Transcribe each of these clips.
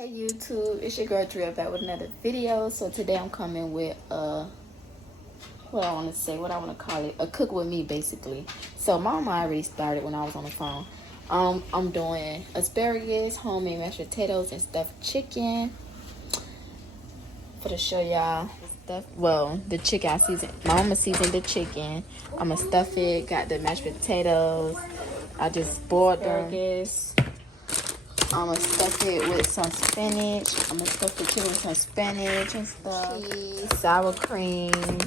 Hey YouTube, it's your girl Drill back with another video. So today I'm coming with what I want to call it, a cook with me basically. So mama already started when I was on the phone. I'm doing asparagus, homemade mashed potatoes, and stuffed chicken. For to show y'all stuff. Well, the chicken I seasoned. My mama seasoned the chicken. I'ma stuff it. Got the mashed potatoes. I just boiled them. Asparagus. I'm gonna stuff it with some spinach. I'm gonna stuff the chicken with some spinach and stuff. Cheese, sour cream, and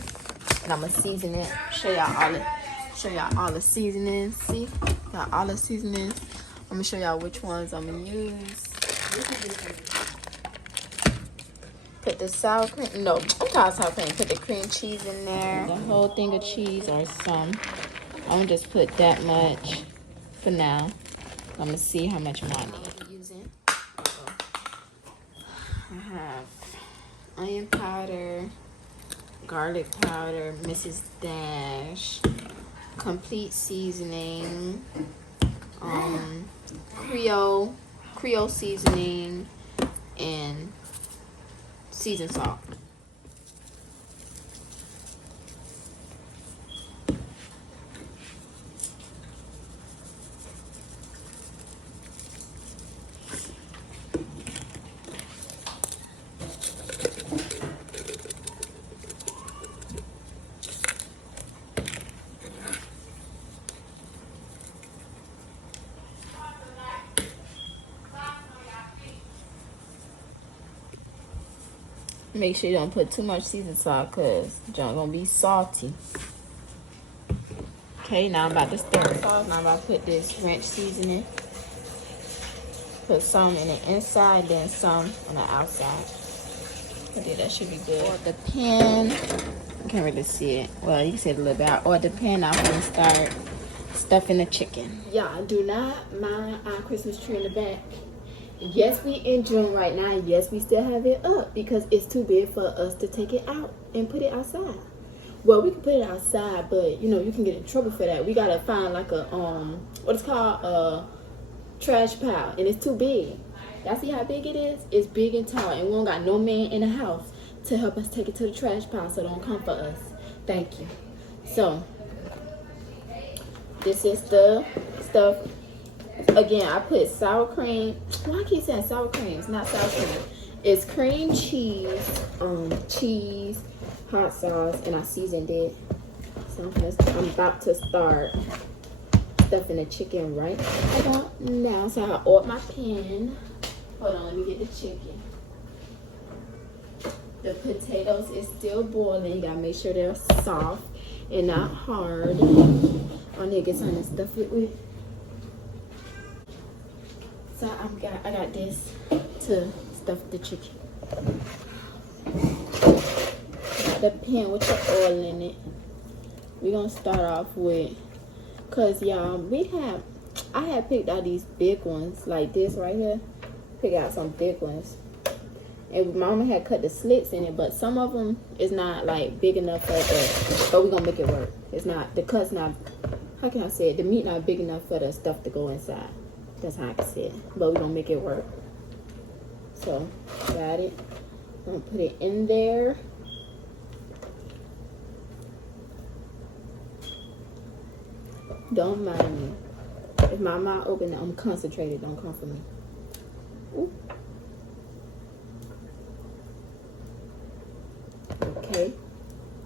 I'm gonna season it. Show y'all all the seasonings. See, got all the seasonings. I'm gonna show y'all which ones I'm gonna use. Put the sour cream. No, I'm talking sour cream. Put the cream cheese in there. The whole thing of cheese or some. I'm gonna just put that much for now. I'm gonna see how much more I need. I have onion powder, garlic powder, Mrs. Dash, complete seasoning, Creole seasoning, and seasoned salt. Make sure you don't put too much seasoned salt because it's gonna be salty. Okay, now I'm about to stir the sauce. Now I'm about to put this ranch seasoning. Put some in the inside, then some on the outside. I think that should be good. Or the pan. You can't really see it. Well, you can see it a little bit. Or the pan, I'm gonna start stuffing the chicken. Y'all do not mind our Christmas tree in the back. Yes, we in June right now. Yes, we still have it up because it's too big for us to take it out and put it outside. Well, we can put it outside, but you know, you can get in trouble for that. We gotta find like a what it's called, a trash pile, and it's too big. Y'all see how big it is? It's big and tall, and we don't got no man in the house to help us take it to the trash pile, so don't come for us. Thank you. So this is the stuff. Again, I put sour cream. Why I keep saying sour cream? It's not sour cream. It's cream cheese, cheese, hot sauce, and I seasoned it. So I'm about to start stuffing the chicken right about now. So I ordered my pan. Hold on, let me get the chicken. The potatoes is still boiling. You gotta make sure they're soft and not hard. I need to get something to stuff it with. So I got this to stuff the chicken. Got the pan with the oil in it. We're gonna start off with, cause y'all, I had picked out these big ones like this right here. Pick out some big ones. And mama had cut the slits in it, but some of them is not like big enough for the, but we're gonna make it work. It's not, the cut's not, how can I say it? The meat not big enough for the stuff to go inside. That's how I can say it. But we're gonna make it work. So, got it. I'm gonna put it in there. Don't mind me. If my mouth open, I'm concentrated. Don't come for me. Ooh. Okay.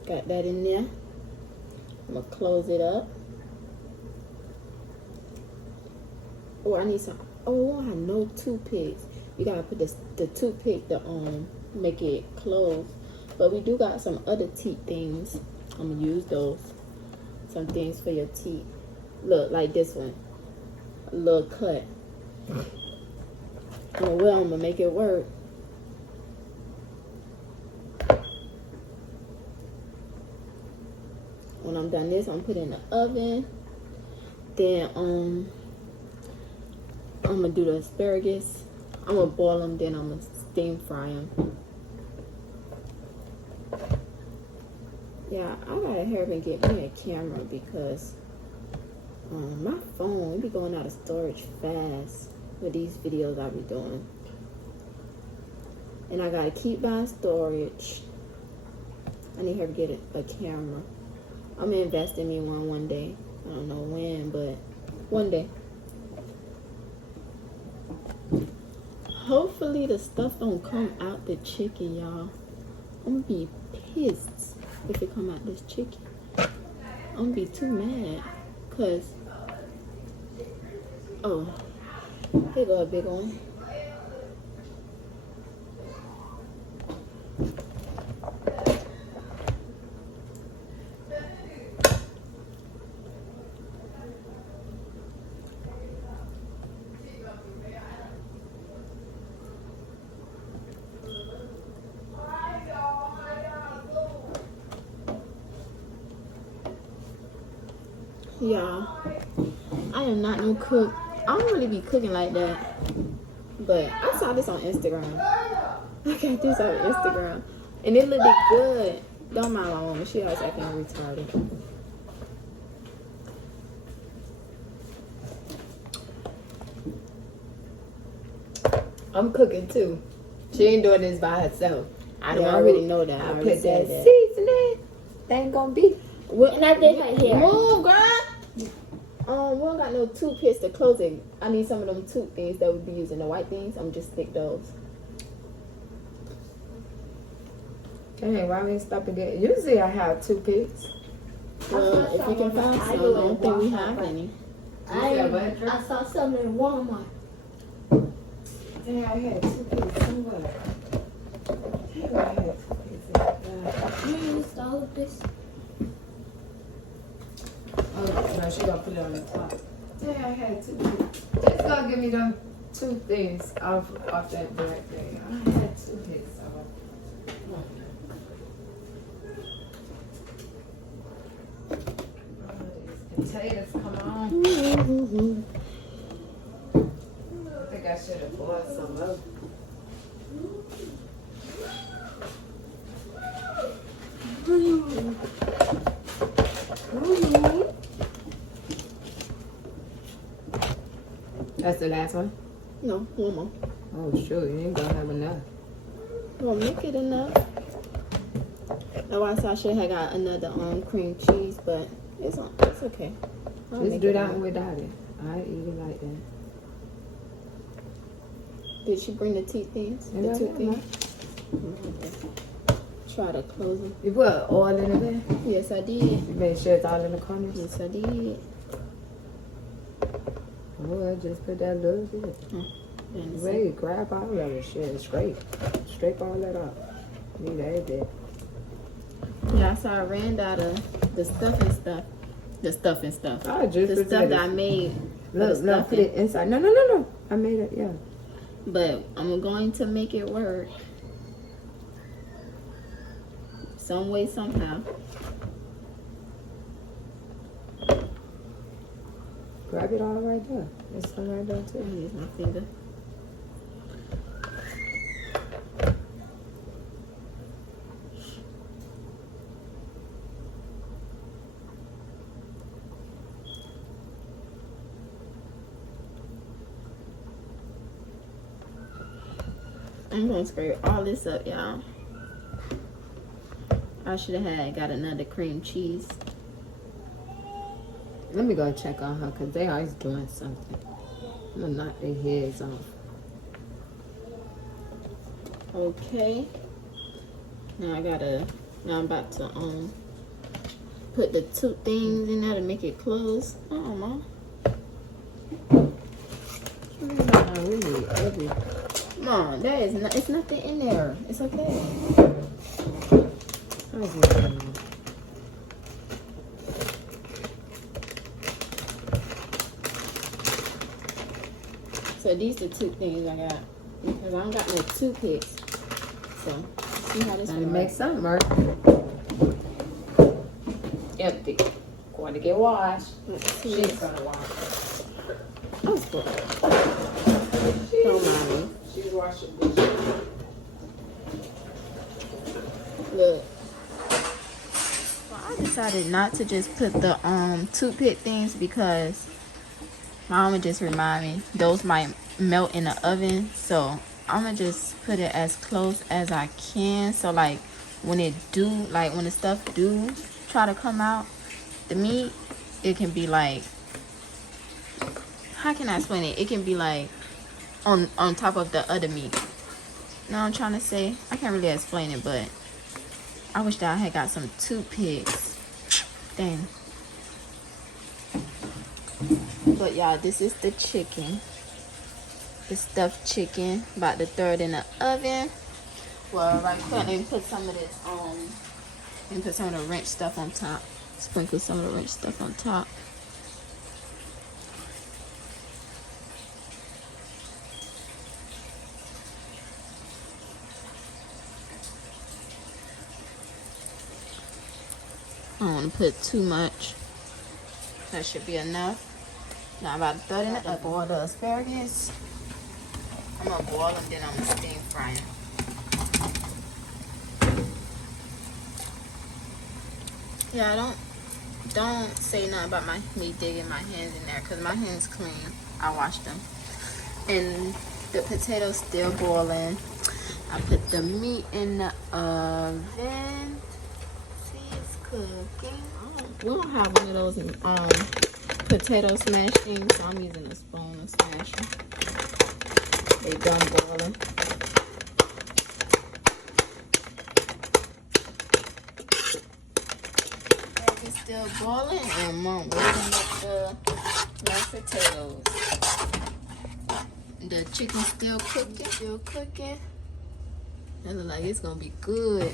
Got that in there. I'm gonna close it up. Oh, I need some. Oh, I know toothpicks. You gotta put the toothpick to make it close. But we do got some other teeth things. I'm gonna use those. Some things for your teeth. Look, like this one. A little cut. Oh well, I'm gonna make it work. When I'm done this, I'm gonna put it in the oven. Then I'm gonna do the asparagus. I'm gonna boil them, then I'm gonna steam fry them. Yeah, I gotta hurry and get me a camera because my phone, it be going out of storage fast with these videos I be doing. And I gotta keep buying storage. I need her to get a camera. I'm gonna invest in me one day. I don't know when, but one day. Hopefully the stuff don't come out the chicken, y'all. I'm gonna be pissed if it come out this chicken. I'm gonna be too mad. Cause, oh, here go a big one. Y'all, I am not no cook. I don't really be cooking like that. But I saw this on Instagram. I got this on Instagram. And it looked good. Don't mind my mama. She always acting retarded. I'm cooking too. She ain't doing this by herself. I already know that. I put that seasoning. They ain't gonna be. And I did her hair. Move, girl. We don't got no toothpaste to close it. I need some of them tooth things that would be using the white things. I'm just stick those. Dang, why we stop again? Usually I have toothpicks. If you can find some, I don't think we have any. I saw some in Walmart. Dang, I had toothpicks somewhere. Dang, I had toothpicks. You used all of this. Oh, no, she gonna put it on the top. Dang, I had toothpicks. Just gonna give me them two things off that black thing. I had toothpicks. Potatoes, come on. I think I should have bought some up. That's the last one? No, one more. Oh, sure, you ain't gonna have enough. We'll make it enough. Otherwise, I should have got another cream cheese, but it's okay. I'll Just make do it that enough. one without it. I eat it like that. Did she bring the teeth things? Yeah, The tooth yeah, things? Try to close them. You put oil in it there? Yes, I did. You make sure it's all in the corners? Yes, I did. Oh, I just put that little bit. Wait, grab all of it. Shit, scrape all that off. Need everything. Yeah, so I ran out of the stuffing stuff. The stuffing stuff. I just The stuff that I made. Look, put it inside. No. I made it, yeah. But I'm going to make it work. Some way, somehow. Grab it all right there. There's some right there too. Use my finger. I'm gonna scrape all this up, y'all. I should have got another cream cheese. Let me go check on her because they always doing something. I'm gonna knock their heads off. Okay. Now I'm about to put the two things in there to make it close. Oh, Mom. We need every. Mom, it's nothing in there. It's okay. So these are two things I got because I don't got no toothpicks. So see how this Gotta one make works. something work. Empty. Going to get washed. She's gonna wash. Oh, spoiled. Don't mind me. She's washing dishes. Look. Well, I decided not to just put the toothpick things because my mama just reminded me those might melt in the oven. So I'm gonna just put it as close as I can. So like when it do, like when the stuff do try to come out, the meat, it can be like, how can I explain it? It can be like on top of the other meat. You know what I'm trying to say? I can't really explain it, but I wish that I had got some toothpicks. Dang. But y'all, this is the chicken. The stuffed chicken. About to throw it in the oven. Well, right quick, let me put some of this and put some of the ranch stuff on top. Sprinkle some of the ranch stuff on top. I don't want to put too much. That should be enough. Now I'm about to throw it in the oven. Boil the asparagus. I'm gonna boil them, then I'm gonna steam fry them. Yeah, don't say nothing about me digging my hands in there, because my hands clean. I washed them. And the potatoes still boiling. I put the meat in the oven. See, it's cooking. We don't have one of those potato smash things, so I'm using a spoon to smash them. They done boiling. It's still boiling, and Mom waiting up the mashed potatoes. The chicken's still cooking. It looks like it's gonna be good.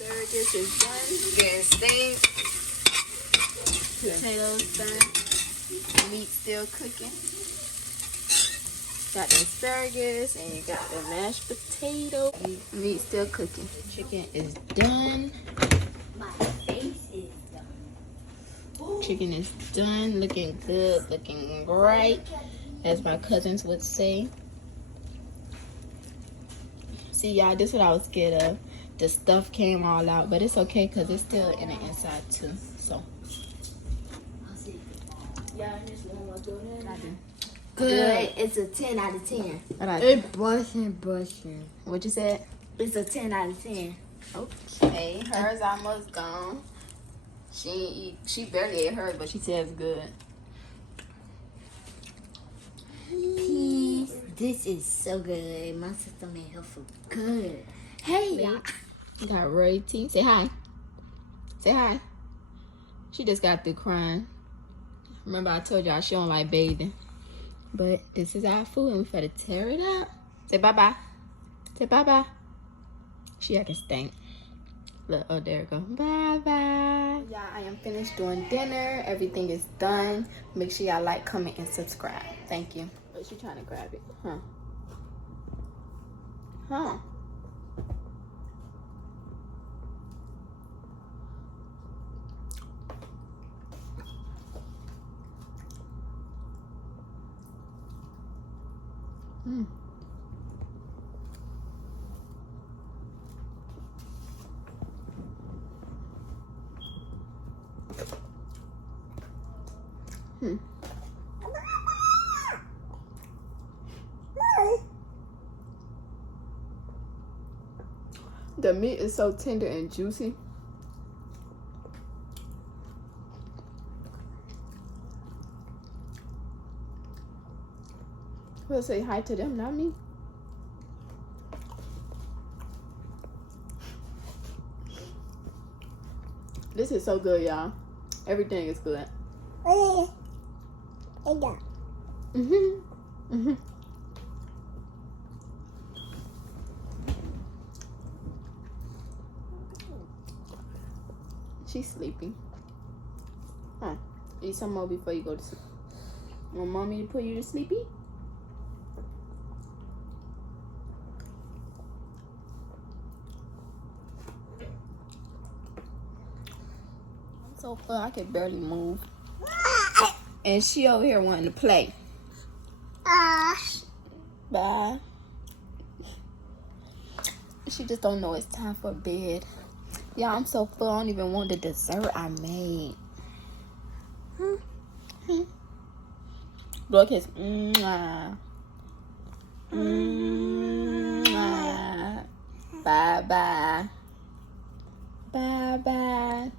Asparagus is done, getting steamed. Potatoes done. Meat still cooking. Got the asparagus and you got the mashed potato. Meat still cooking. Chicken is done. My face is done. Chicken is done. Looking good. Looking great. As my cousins would say. See, y'all, this is what I was scared of. The stuff came all out. But it's okay because it's still in the inside too. So. Yeah, I just want to go in. Good. It's a 10 out of 10. It's brushing. What you said? It's a 10 out of 10. Okay. Hers almost gone. She barely ate hers, but she says good. Peace. This is so good. My sister made her feel good. Hey, y'all. Got Roy T. Say hi. Say hi. She just got through crying. Remember I told y'all she don't like bathing. But this is our food and we gotta tear it up. Say bye-bye. Say bye-bye. She acting stank. Look, oh, there we go. Bye-bye. Yeah, I am finished doing dinner. Everything is done. Make sure y'all like, comment, and subscribe. Thank you. Oh, she trying to grab it. Huh. Huh. Hmm. The meat is so tender and juicy. We'll say hi to them, not me. This is so good, y'all. Everything is good. She's sleeping. Huh. Eat some more before you go to sleep. Want mommy to put you to sleepy? I'm so full I can barely move. And she over here wanting to play. Bye. She just don't know it's time for bed. Yeah, I'm so full. I don't even want the dessert I made. Blow a kiss. Mwah. Mwah. Bye bye. Bye bye.